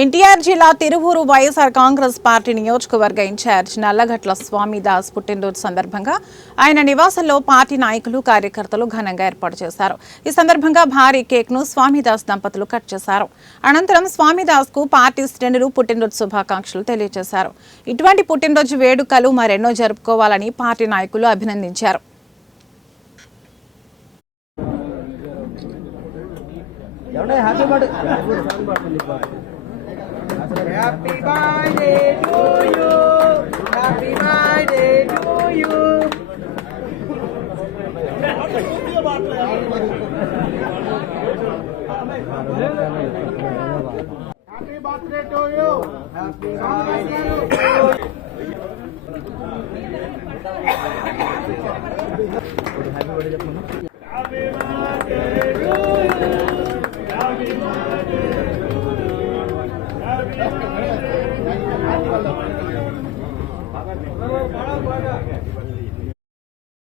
ఎన్టీఆర్ జిల్లా తిరువూరు వైఎస్ఆర్ కాంగ్రెస్ పార్టీ నియోజకవర్గ ఇన్ఛార్జ్ నల్లగట్ల స్వామిదాస్ పుట్టినరోజు సందర్భంగా ఆయన నివాసంలో పార్టీ నాయకులు కార్యకర్తలు ఘనంగా ఏర్పాటు చేశారు. ఈ సందర్భంగా భారీ కేక్ ను స్వామిదాస్ దంపతులు కట్ చేశారు. అనంతరం స్వామిదాస్ కు పార్టీ శ్రేణులు పుట్టినరోజు శుభాకాంక్షలు తెలియజేశారు. ఇటువంటి పుట్టినరోజు వేడుకలు మరెన్నో జరుపుకోవాలని పార్టీ నాయకులు అభినందించారు. Happy birthday to you. Happy birthday to you. Happy birthday to you. Happy birthday to you. Happy birthday to you. Happy birthday.